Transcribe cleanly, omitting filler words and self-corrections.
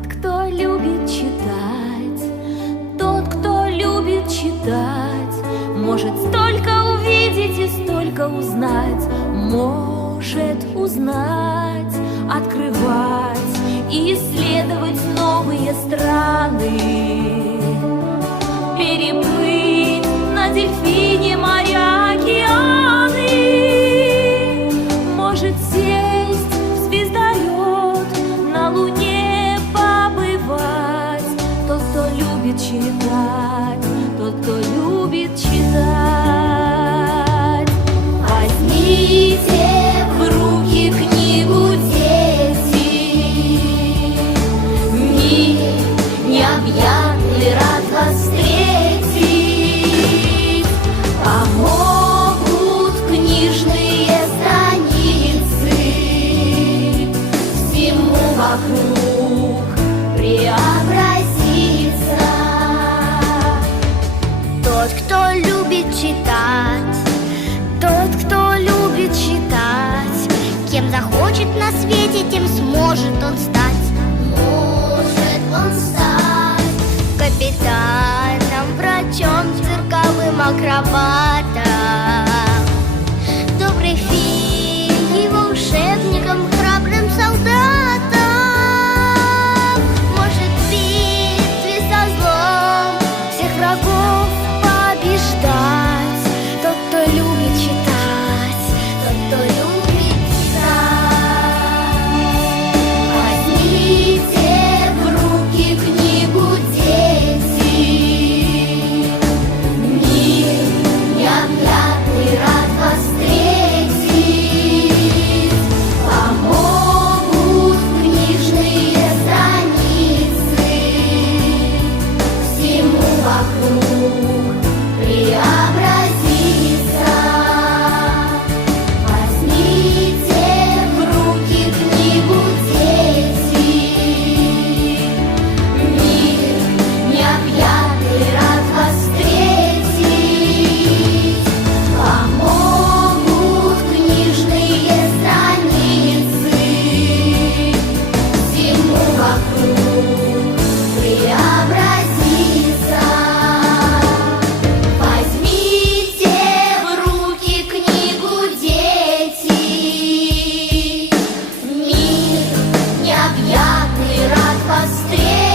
Тот, кто любит читать, тот, кто любит читать, может столько увидеть и столько узнать, может узнать, открывать и исследовать новые страны, переплыть на дельфине моря, океаны, может сесть в звездолет, на Луне побывать. Тот, кто любит читать, тот, кто любит читать. Возьмите в руки книгу, дети, мир необъятный рад вас встретить. Помогут книжные страницы всему вокруг преобразиться. Тот, кто любит читать, тот, кто любит читать, кем захочет на свете, тем сможет он стать. Может он стать Капитаном, врачом, цирковым акробатом, доброй феей, волшебником, храбрым солдатом. Может в битве со злом всех врагов побеждать. Тот, кто любит читать, тот, кто любит читать. Возьмите в руки книгу, дети, мир необъятный рад вас встретить. Помогут книжные страницы всему вокруг преобразиться. Возьмите в руки книгу, дети, мир необъятный рад вас встретить. Помогут книжные страницы всему вокруг преобразиться. Возьмите в руки книгу, дети, мир необъятный рад вас встретить.